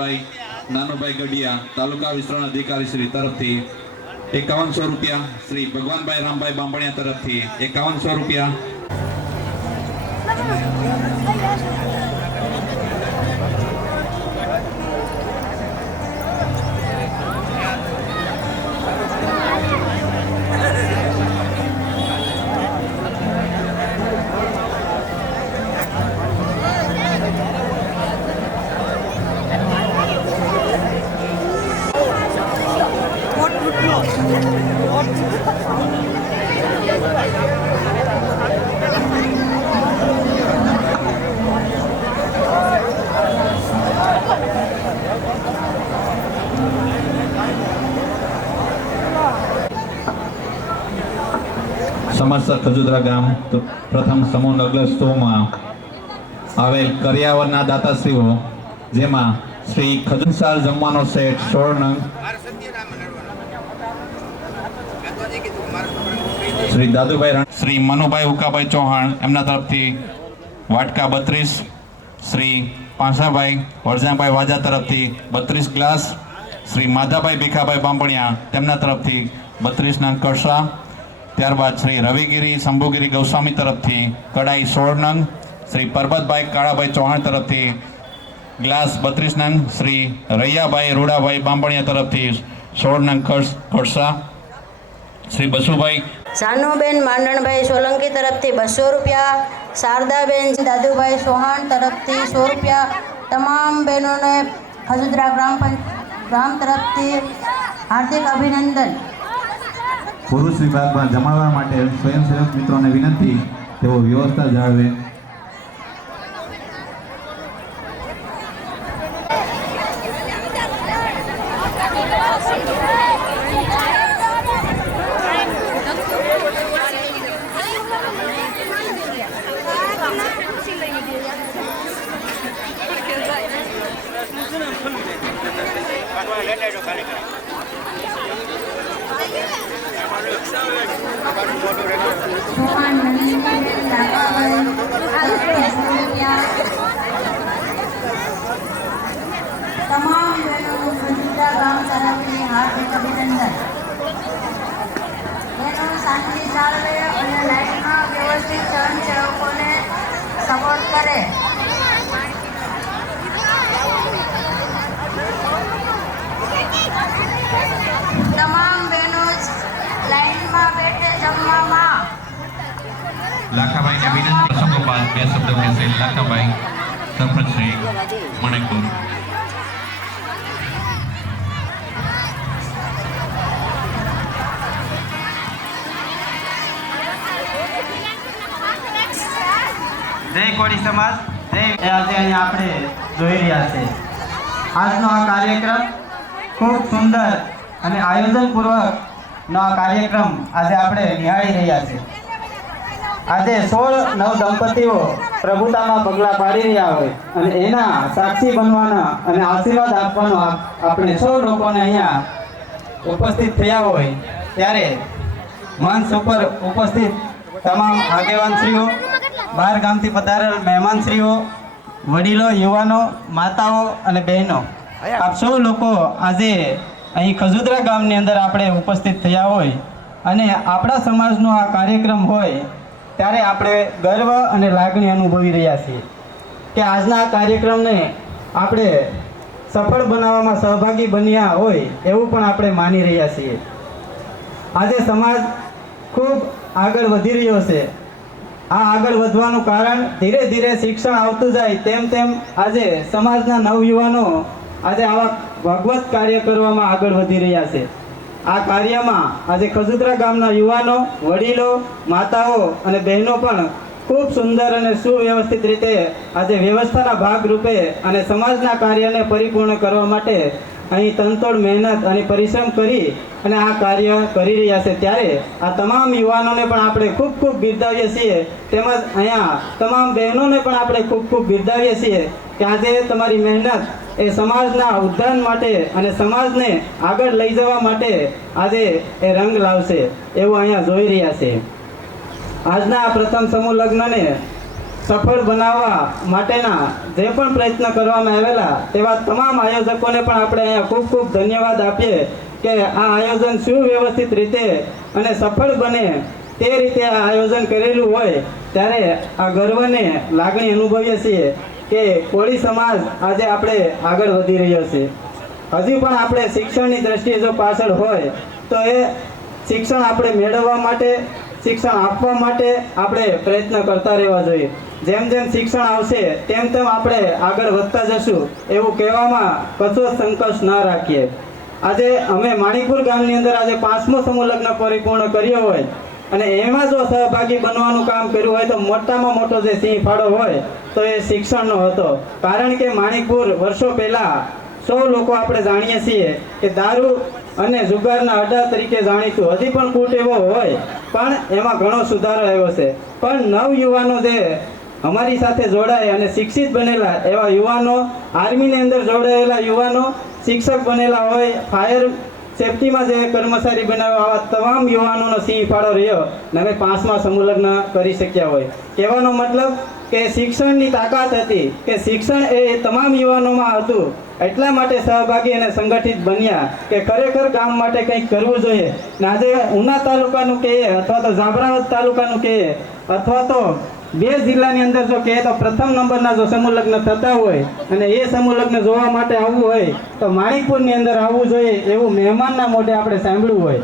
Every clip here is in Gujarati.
હર્ષદભાઈ નાનુભાઈ ગઢિયા તાલુકા વિસ્તરણ અધિકારી શ્રી તરફથી 5100 રૂપિયા, શ્રી ભગવાનભાઈ રામભાઈ બાંભણિયા તરફથી 5100 રૂપિયા, સમસ્ત ખજુદરા ગામ પ્રથમ સમૂહ નગરસ્તોમાં આવેલ કરિયાવરના દાતાશ્રીઓ, જેમાં શ્રી ખજુસાર જમવાનો સેટ 16 નંગ, શ્રી દાદુભાઈ, શ્રી મનુભાઈ ઉકાભાઈ ચૌહાણ એમના તરફથી વાટકા 32, શ્રી પાંસાભાઈ વરજાભાઈ વાજા તરફથી 32 ગ્લાસ, શ્રી માધાભાઈ ભીખાભાઈ બાંભણિયા તેમના તરફથી 32 નંગ કળશા, ત્યારબાદ શ્રી રવિગીરી શંભુગીરી ગૌસ્વામી તરફથી કડાઈ 16 નંગ, શ્રી પરબતભાઈ કાળાભાઈ ચૌહાણ તરફથી ગ્લાસ 32 નંગ, શ્રી રૈયાભાઈ રૂડાભાઈ બાંભણિયા તરફથી 16 નંગ કળશા, શ્રી બસુભાઈ સાનુબેન માંડણભાઈ સોલંકી તરફથી 200 રૂપિયા, શારદાબેન દાદુભાઈ ચૌહાણ તરફથી 100 રૂપિયા, તમામ બહેનોને ખજુદરા ગ્રામ તરફથી હાર્દિક અભિનંદન। પુરુષ વિભાગમાં જમાડવા માટે સ્વયંસેવક મિત્રોને વિનંતી તેઓ વ્યવસ્થા જાળવે। તમામ બહેનો ખજુદરા ગામ તરફથી હાર્દિક અભિનંદન। બહેનો શાંતિ જાળવે અને લાઈનમાં વ્યવસ્થિત સ્વયંસેવકોને સપોર્ટ કરે। તમામ બહેનો લાઈનમાં બેઠે જમવામાં। લાખાભાઈને વિનંતી પ્રસંગો બાદ 2 શબ્દો કહેશે લાખાભાઈ, સરપંચ શ્રી મણિકપુર। જય કોળી સમાજ, જય। આજે અહીંયા આપણે જોઈ રહ્યા છે આજનો આ કાર્યક્રમ ખૂબ સુંદર અને આયોજનપૂર્વકનો આ કાર્યક્રમ આજે આપણે નિહાળી રહ્યા છે। આજે 16 નવ દંપતીઓ પ્રભુતામાં પગલાં પાડી રહ્યા હોય અને એના સાક્ષી બનવાના અને આશીર્વાદ આપવાનો આપણે સૌ લોકોને અહીંયા ઉપસ્થિત થયા હોય ત્યારે મંચ ઉપર ઉપસ્થિત તમામ આગેવાનશ્રીઓ, બહાર ગામથી પધારેલ મહેમાનશ્રીઓ, વડીલો, યુવાનો, માતાઓ અને બહેનો, આપ સૌ લોકો આજે અહીં ખજુદરા ગામની અંદર આપણે ઉપસ્થિત થયા હોય અને આપણા સમાજનો આ કાર્યક્રમ હોય ત્યારે આપણે ગર્વ અને લાગણી અનુભવી રહ્યા છીએ કે આજના આ કાર્યક્રમને આપણે સફળ બનાવવામાં સહભાગી બન્યા હોય એવું પણ આપણે માની રહ્યા છીએ। આજે સમાજ ખૂબ આગળ વધી રહ્યો છે। આ આગળ વધવાનું કારણ ધીરે ધીરે શિક્ષણ આવતું જાય તેમ તેમ આજે સમાજના નવયુવાનો આજે આવા ભગવત કાર્ય કરવામાં આગળ વધી રહ્યા છે। આ કાર્યમાં આજે ખજુદરા ગામના યુવાનો, વડીલો, માતાઓ અને બહેનો પણ ખૂબ સુંદર અને સુવ્યવસ્થિત રીતે આજે વ્યવસ્થાના ભાગરૂપે અને સમાજના કાર્યને પરિપૂર્ણ કરવા માટે અહીં તનતોડ મહેનત અને પરિશ્રમ કરી અને આ કાર્ય કરી રહ્યા છે। ત્યારે આ તમામ યુવાનોને પણ આપણે ખૂબ ખૂબ બિરદાવીએ છીએ, તેમજ અહીંયા તમામ બહેનોને પણ આપણે ખૂબ ખૂબ બિરદાવીએ છીએ કે આજે તમારી મહેનત એ સમાજના ઉદ્ધાર માટે અને સમાજને આગળ લઈ જવા માટે આજે એ રંગ લાવશે એવું અહીંયા જોઈ રહ્યા છે। આજના આ પ્રથમ સમૂહ લગ્નને સફળ બનાવવા માટેના જે પણ પ્રયત્ન કરવામાં આવેલા તેવા તમામ આયોજકોને પણ આપણે અહીંયા ખૂબ ખૂબ ધન્યવાદ આપીએ કે આ આયોજન સુવ્યવસ્થિત રીતે અને સફળ બને તે રીતે આ આયોજન કરેલું હોય ત્યારે આ ગર્વને લાગણી અનુભવીએ છીએ કે કોળી સમાજ આજે આપણે આગળ વધી રહ્યો છે. હજી પણ આપણે શિક્ષણની દ્રષ્ટિએ જો પાછળ હોય તો એ શિક્ષણ આપણે મેળવવા માટે, શિક્ષણ આપવા માટે આપણે પ્રયત્ન કરતા રહેવા જોઈએ. જેમ જેમ શિક્ષણ આવશે તેમ તેમ આપણે આગળ વધતા જશું એવું કહેવામાં કશો સંકોચ ન રાખીએ. આજે અમે માણિકપુર ગામની અંદર આજે 5મો સમૂહ લગ્ન પરિપૂર્ણ કર્યો હોય અને એમાં જો સહભાગી બનવાનું કામ કર્યું હોય તો મોટામાં મોટો જે સિંહ ફાળો હોય તો એ શિક્ષણનો હતો. કારણ કે માણિકપુર વર્ષો પહેલાં 100 લોકો આપણે જાણીએ છીએ કે દારૂ અને જુગારના અડ્ડા તરીકે જાણીતું, હજી પણ કૂટ એવો હોય પણ એમાં ઘણો સુધારો આવ્યો છે. પણ નવયુવાનો જે અમારી સાથે જોડાય અને શિક્ષિત બનેલા એવા યુવાનો, આર્મીની અંદર જોડાયેલા યુવાનો, શિક્ષક બનેલા હોય, ફાયર સેફટીમાં જે કર્મચારી બનાવવા, આવા તમામ યુવાનોનો સિંહ ફાળો રહ્યો ને અમે 5મા સમૂહ લગ્ન કરી શક્યા હોય. કહેવાનો મતલબ કે શિક્ષણની તાકાત હતી કે શિક્ષણ એ તમામ યુવાનોમાં હતું, એટલા માટે સહભાગી અને સંગઠિત બન્યા કે ખરેખર ગામ માટે કંઈક કરવું જોઈએ. ને આજે ઉના તાલુકાનું કહીએ અથવા તો જાફરાબાદ તાલુકાનું કહીએ અથવા તો 2 જિલ્લાની અંદર જો કહીએ તો પ્રથમ નંબરના જો સમૂહ લગ્ન થતા હોય અને એ સમૂહ લગ્ન જોવા માટે આવવું હોય તો માણિકપુરની અંદર આવવું જોઈએ એવું મહેમાનના મોઢે આપણે સાંભળ્યું હોય.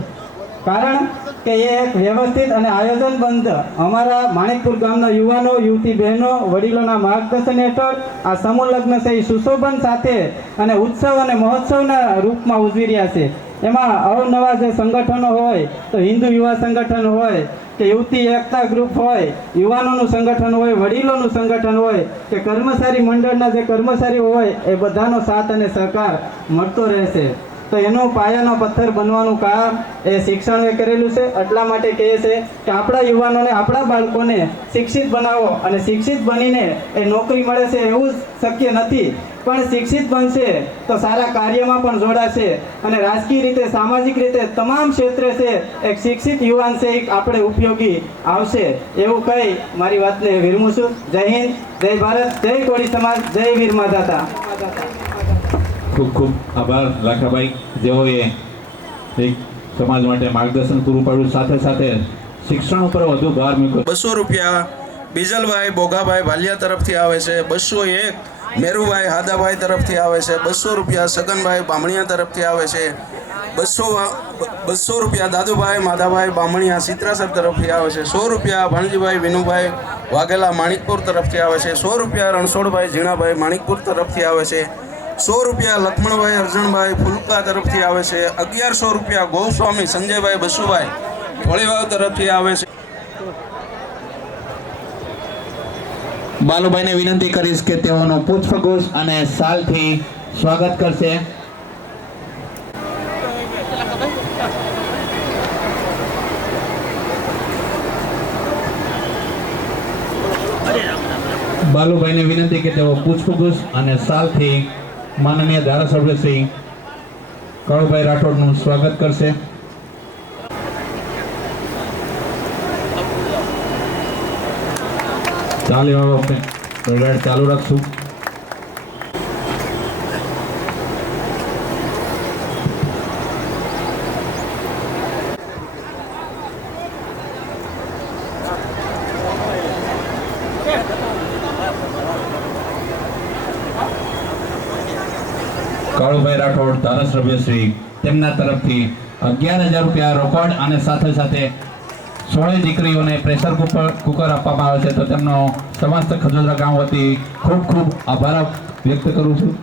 કારણ કે એ એક વ્યવસ્થિત અને આયોજનબદ્ધ અમારા માણિકપુર ગામના યુવાનો, યુવતી બહેનો, વડીલોના માર્ગદર્શન હેઠળ આ સમૂહ લગ્ન છે એ સુશોભન સાથે અને ઉત્સવ અને મહોત્સવના રૂપમાં ઉજવી રહ્યા છે. એમાં અવનવા જે સંગઠનો હોય તો હિન્દુ યુવા સંગઠન હોય કે યુવતી એકતા ગ્રુપ હોય, યુવાનોનું સંગઠન હોય, વડીલોનું સંગઠન હોય કે કર્મચારી મંડળના જે કર્મચારીઓ હોય એ બધાનો સાથ અને સહકાર મળતો રહેશે. તો એનો પાયાનો પથ્થર બનવાનું કામ એ શિક્ષણે કરેલું છે. એટલા માટે કહે છે કે આપણા યુવાનોને, આપણા બાળકોને શિક્ષિત બનાવો અને શિક્ષિત બનીને એ નોકરી મળે છે એવું શક્ય નથી, પણ શિક્ષિત બનશે તો સારા કાર્યમાં પણ જોડાશે અને રાજકીય રીતે, સામાજિક રીતે તમામ ક્ષેત્રે છે એક શિક્ષિત યુવાન છે એક આપણે ઉપયોગી આવશે એવું કહી મારી વાતને વિરમું છું. જય હિન્દ, જય ભારત, જય કોળી સમાજ, જય વીર માતા. ખૂબ ખૂબ આભાર લાખાભાઈ, જેઓએ એક સમાજ માટે માર્ગદર્શન પૂરું પાડ્યું, સાથે સાથે શિક્ષણ ઉપર વધુ ભાર મૂક્યો. 200 રૂપિયા બીજલભાઈ બોગાભાઈ ભાલિયા તરફથી આવે છે. 201 મેરુભાઈ હાદાભાઈ તરફથી આવે છે. 200 રૂપિયા સગનભાઈ બામણિયા તરફથી આવે છે. 200 રૂપિયા દાદુભાઈ માધાભાઈ બામણિયા સિત્રાસર તરફથી આવે છે. 100 રૂપિયા ભાણજીભાઈ વિનુભાઈ વાઘેલા માણિકપુર તરફથી આવે છે. 100 રૂપિયા રણછોડભાઈ ઝીણાભાઈ માણિકપુર તરફથી આવે છે. 100 રૂપિયા લક્ષ્મણભાઈ અર્જણભાઈ ફુલકા તરફથી આવે છે. 1100 રૂપિયા ગોસ્વામી સંજયભાઈ બસુભાઈ ધોળીવાવ તરફથી આવે છે. બાલુભાઈને વિનંતી કરીશ કે તેઓનો પુષ્પગુચ્છ અને શાલથી સ્વાગત કરશે. બાલુભાઈને વિનંતી કે તેઓ પુષ્પગુચ્છ અને શાલથી માનનીય ધારાસભ્ય શ્રી કાળુભાઈ રાઠોડનું સ્વાગત કરશે. ચાલુ રાખશું. કાળુભાઈ રાઠોડ ધારાસભ્ય શ્રી, તેમના તરફથી 11,000 રૂપિયા રોકડ અને સાથે સાથે 16 દીકરીઓને પ્રેશર કુકર આપવામાં આવે છે. તો તેમનો સમસ્ત ખજોદરા ગામ વતી ખૂબ ખૂબ આભાર વ્યક્ત કરું છું.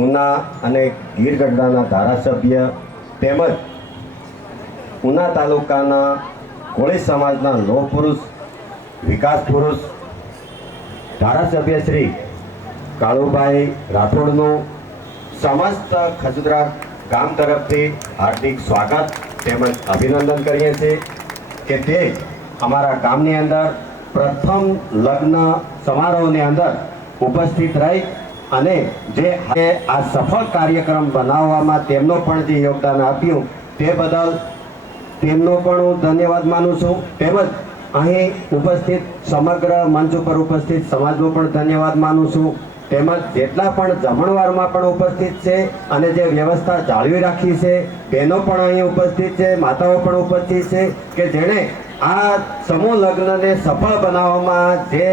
ઉના અને ગીરગઢડાના ધારાસભ્ય તેમજ ઉના તાલુકાના કોળી સમાજના લોહ પુરુષ, વિકાસ પુરુષ ધારાસભ્ય શ્રી કાળુભાઈ રાઠોડનું સમસ્ત ખજુદરા ગામ તરફથી હાર્દિક સ્વાગત તેમજ અભિનંદન કરીએ છીએ કે તે અમારા ગામની અંદર પ્રથમ લગ્ન સમારોહની અંદર ઉપસ્થિત રહી અને જે આ સફળ કાર્યક્રમ બનાવવામાં તેમનો પણ જે યોગદાન આપ્યું તે બદલ તેમનો પણ હું ધન્યવાદ માનું છું. તેમજ અહીં ઉપસ્થિત સમગ્ર મંચ ઉપર ઉપસ્થિત સમાજનો પણ ધન્યવાદ માનું છું. તેમજ જેટલા પણ જમણવારમાં પણ ઉપસ્થિત છે અને જે વ્યવસ્થા જાળવી રાખી છે, બહેનો પણ અહીં ઉપસ્થિત છે, માતાઓ પણ ઉપસ્થિત છે કે જેણે આ સમૂહ લગ્નને સફળ બનાવવામાં જે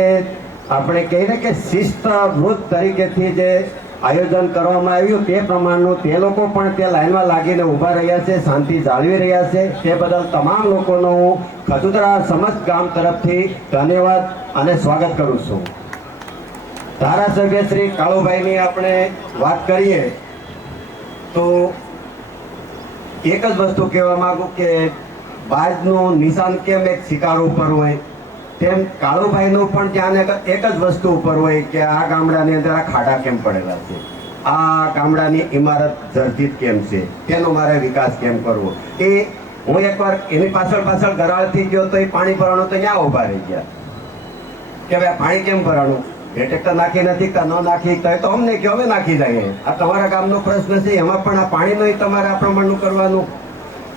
આપણે કહીએ કે શિસ્તવૃત્ત તરીકેથી જે આયોજન કરવામાં આવ્યું તે પ્રમાણનું તે લોકો પણ તે લાઈનમાં લાગીને ઊભા રહ્યા છે, શાંતિ જાળવી રહ્યા છે. તે બદલ તમામ લોકોનો હું ખજુદરા સમસ્ત ગામ તરફથી ધન્યવાદ અને સ્વાગત કરું છું. ધારાસભ્ય શ્રી કાળુભાઈની આપણે વાત કરીએ તો એક જ વસ્તુ કહેવા માંગુ કે બાજનું નિશાન કેમ એક શિકાર ઉપર હોય તેમ કાળુભાઈનું પણ ત્યાં એક જ વસ્તુ ઉપર હોય કે આ ગામડાની અંદર આ ખાડા કેમ પડેલા છે, આ ગામડાની ઇમારત જર્જિત કેમ છે, તેનો મારે વિકાસ કેમ કરવો. એ હું એકવાર એની પાછળ ગરાળથી ગયો તો એ પાણી ભરાણું તો ત્યાં ઊભા રહી ગયા કે ભાઈ પાણી કેમ ભરાણું, એ ટ્રેક્ટર નાખી નથી કે ન નાખી તો અમને કહો અમે નાખી જઈએ. આ તમારા ગામનો પ્રશ્ન છે, એમાં પણ આ પાણીનું તમારે આ પ્રમાણનું કરવાનું.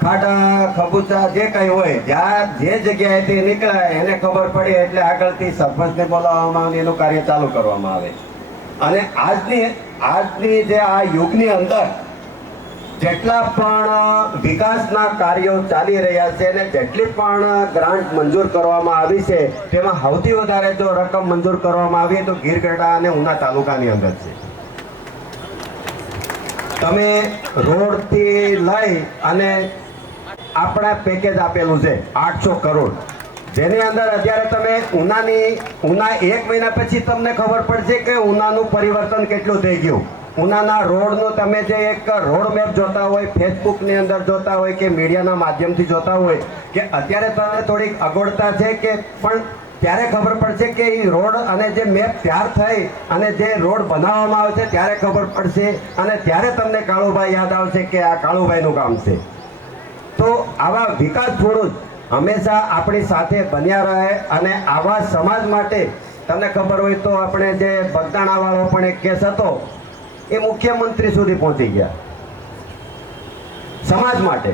ખાડા ખબૂચા જે કંઈ હોય જ્યાં જે જગ્યાએથી નીકળાય એને ખબર પડી એટલે આગળથી સરપંચને બોલાવવામાં આવે, એનું કાર્ય ચાલુ કરવામાં આવે. અને આજની જે આ યુગની અંદર જેટલા પણ વિકાસના કાર્યો ચાલી રહ્યા છે અને જેટલી પણ ગ્રાન્ટ મંજૂર કરવામાં આવી છે તેમાં સૌથી વધારે જો રકમ મંજૂર કરવામાં આવી તો ગીરગઢડા અને ઉના તાલુકાની અંદર છે. તમે રોડથી લઈ અને આપણા પેકેજ આપેલું છે 800 કરોડ, જેની અંદર અત્યારે તમે ઉના 1 મહિના પછી તમને ખબર પડશે કે ઉનાનું પરિવર્તન કેટલું થઈ ગયું. ઉનાના રોડનો તમે જે એક રોડ મેપ જોતા હોય, ફેસબુકની અંદર જોતા હોય કે મીડિયાના માધ્યમથી જોતા હોય કે અત્યારે તમને થોડીક અગવડતા છે કે પણ ત્યારે ખબર પડશે કે એ રોડ અને જે મેપ તૈયાર થઈ અને જે રોડ બનાવવામાં આવશે ત્યારે ખબર પડશે અને ત્યારે તમને કાળુભાઈ યાદ આવશે કે આ કાળુભાઈનું કામ છે. તો આવા વિકાસ પુરુષ હંમેશા આપણી સાથે બન્યા રહે અને આવા સમાજ માટે તમને ખબર હોય તો આપણે જે બગદાણાવાળો પણ એક કેસ હતો એ મુખ્યમંત્રી સુધી પહોંચી ગયા સમાજ માટે.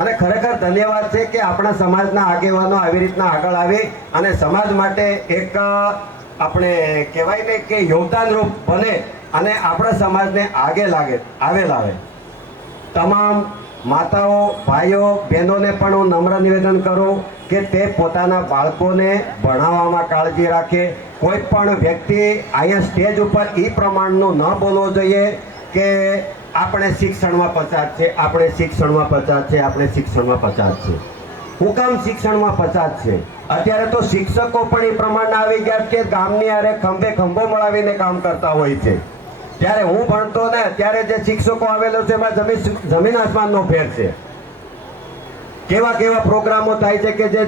અને ખરેખર ધન્યવાદ છે કે આપણા સમાજના આગેવાનો આવી રીતના આગળ આવી અને સમાજ માટે એક આપણે કહેવાય ને કે યોગદાનરૂપ બને અને આપણા સમાજને આવે. તમામ માતાઓ, ભાઈઓ, બહેનોને પણ હું નમ્ર નિવેદન કરું કે તે પોતાના બાળકોને ભણાવવામાં કાળજી રાખે. કોઈ પણ વ્યક્તિ અહીંયા સ્ટેજ ઉપર એ પ્રમાણનું ન બોલવું જોઈએ કે આપણે શિક્ષણમાં પછાત છે, આપણે શિક્ષણમાં પછાત છે, આપણે શિક્ષણમાં પછાત છે. હું કામ શિક્ષણમાં પછાત છે? અત્યારે તો શિક્ષકો પણ એ પ્રમાણના આવી ગયા કે ગામની આરે ખંભો મળાવીને કામ કરતા હોય છે. ત્યારે હું ભણતો ને ત્યારે જે શિક્ષકો આવેલો છે એમાં જમીન આસમાનનો ફેર છે. કેવા પ્રોગ્રામો થાય છે કે જે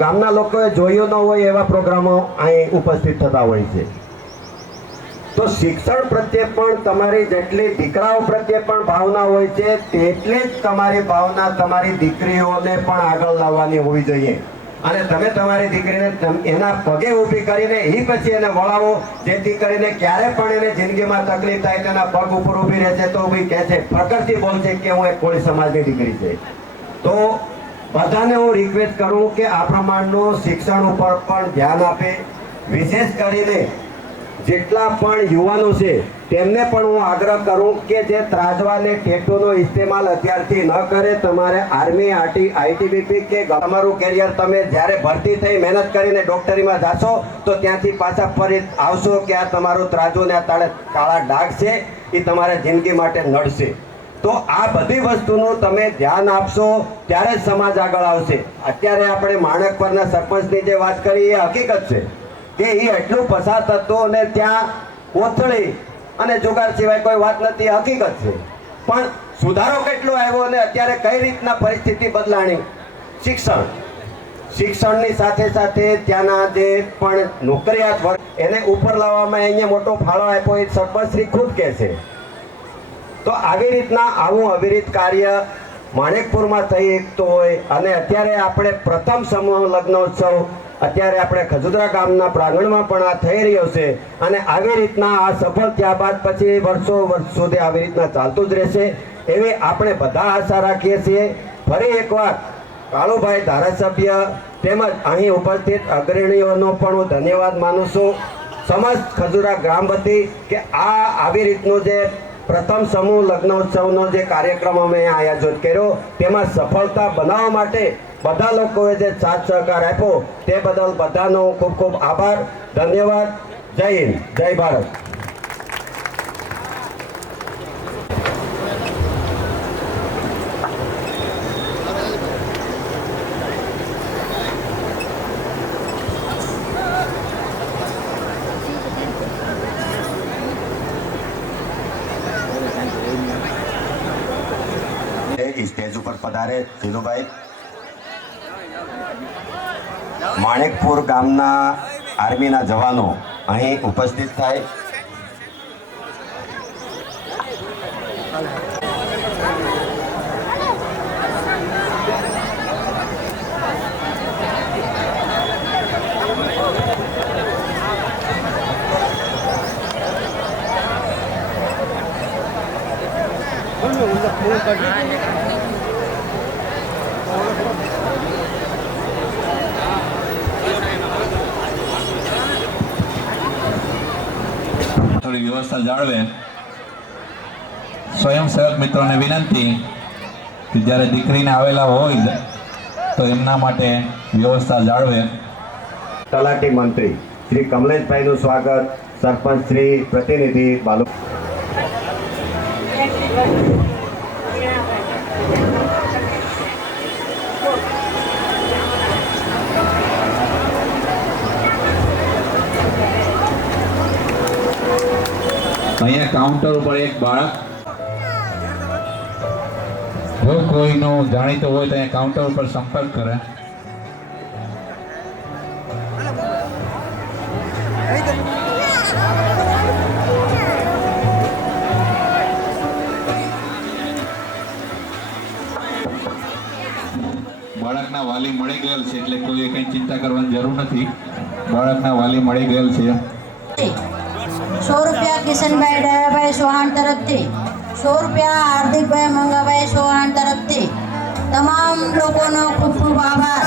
ગામના લોકોએ જોયું ન હોય એવા પ્રોગ્રામો અહીં ઉપસ્થિત થતા હોય છે. તો શિક્ષણ પ્રત્યે પણ તમારી જેટલી દીકરાઓ પ્રત્યે પણ ભાવના હોય છે તેટલી જ તમારી ભાવના તમારી દીકરીઓને પણ આગળ લાવવાની હોવી જોઈએ. અને તમે તમારી દીકરીને એના પગે ઊભી કરીને એ પછી એને વળાવો જેથી કરીને ક્યારે પણ એને જિંદગીમાં તકલીફ થાય તેના પગ ઉપર ઊભી રહેશે તો ભાઈ કહે છે પ્રકૃતિ બોલશે કે હું એક કોળી સમાજની દીકરી છે. તો બધાને હું રિક્વેસ્ટ કરું કે આ પ્રમાણનું શિક્ષણ ઉપર પણ ધ્યાન આપે. વિશેષ કરીને જેટલા પણ યુવાનો છે તેમને પણ હું આગ્રહ કરું કે જે ત્રાજવા અને ટેટુનો ઇસ્તેમાલ અત્યારથી ન કરે. તમારે આર્મી, આઈટીબીપી કે તમારું કેરિયર તમે જ્યારે ભરતી થઈ મહેનત કરીને ડોક્ટરીમાં જાશો તો ત્યાંથી પાછા ફરી આવશો કે આ તમારું ત્રાજુ ને આ કાળા ડાઘ છે એ તમારે જિંદગી માટે નડશે. તો આ બધી વસ્તુનું તમે ધ્યાન આપશો ત્યારે જ સમાજ આગળ આવશે. અત્યારે આપણે માણક પરના સરપંચની જે વાત કરી એ હકીકત છે કે એ એટલું પસાર થતો અને ત્યાં કોથળી અને જુગાર સિવાય કોઈ વાત નથી, હકીકત છે. પણ સુધારો કેટલો આવ્યો અને અત્યારે કઈ રીતના પરિસ્થિતિ બદલાણી. શિક્ષણની સાથે સાથે ત્યાંના જે પણ નોકરિયાત વર્ગ એને ઉપર લાવવામાં અહીંયા મોટો ફાળો આપ્યો એ સરપંચશ્રી ખુદ કહે છે. તો આવી રીતના આવું અવિરત કાર્ય માણેકપુરમાં થઈ શકતું હોય અને અત્યારે આપણે પ્રથમ સમૂહ લગ્નોત્સવ અત્યારે આપણે ખજુદરા ગામના પ્રાંગણમાં પણ આ થઈ રહ્યો છે અને આવી રીતના આ સફળ થયા બાદ પછી વર્ષો સુધી આવી રીતના ચાલતું જ રહેશે એવી આપણે બધા આશા રાખીએ છીએ. ફરી એકવાર કાળુભાઈ ધારાસભ્ય તેમજ અહીં ઉપસ્થિત અગ્રણીઓનો પણ હું ધન્યવાદ માનું છું સમસ્ત ખજુરા ગ્રામ વતી કે આ આવી રીતનું જે પ્રથમ સમૂહ લગ્નોત્સવનો જે કાર્યક્રમ અમે આયોજન કર્યો તેમાં સફળતા બનાવવા માટે બધા લોકોએ જે સાથ સહકાર આપ્યો તે બદલ બધાનો ખૂબ ખૂબ આભાર, ધન્યવાદ. જય હિન્દ, જય ભારત. સ્ટેજ ઉપર પધારે ધીરુભાઈ. માણેકપુર ગામના આર્મીના જવાનો અહીં ઉપસ્થિત થાય. થોડી વ્યવસ્થા જાળવે. સ્વયંસેવક મિત્રોને વિનંતી કે જ્યારે દીકરીને આવેલા હોય તો એમના માટે વ્યવસ્થા જાળવે. તલાટી મંત્રી શ્રી કમલેશભાઈનું સ્વાગત. સરપંચ શ્રી પ્રતિનિધિ બાલુ. અહીંયા કાઉન્ટર ઉપર એક બાળક, જો કોઈનો જાણીતો હોય તો અહીંયા કાઉન્ટર ઉપર સંપર્ક કરે. બાળકના વાલી મળી ગયેલ છે એટલે કોઈ કઈ ચિંતા કરવાની જરૂર નથી. બાળકના વાલી મળી ગયેલ છે. 100 રૂપિયા કિશનભાઈ દયાભાઈ ચૌહાણ તરફથી, 100 રૂપિયા હાર્દિકભાઈ મંગાભાઈ ચૌહાણ તરફથી. તમામ લોકોનો ખૂબ ખૂબ આભાર.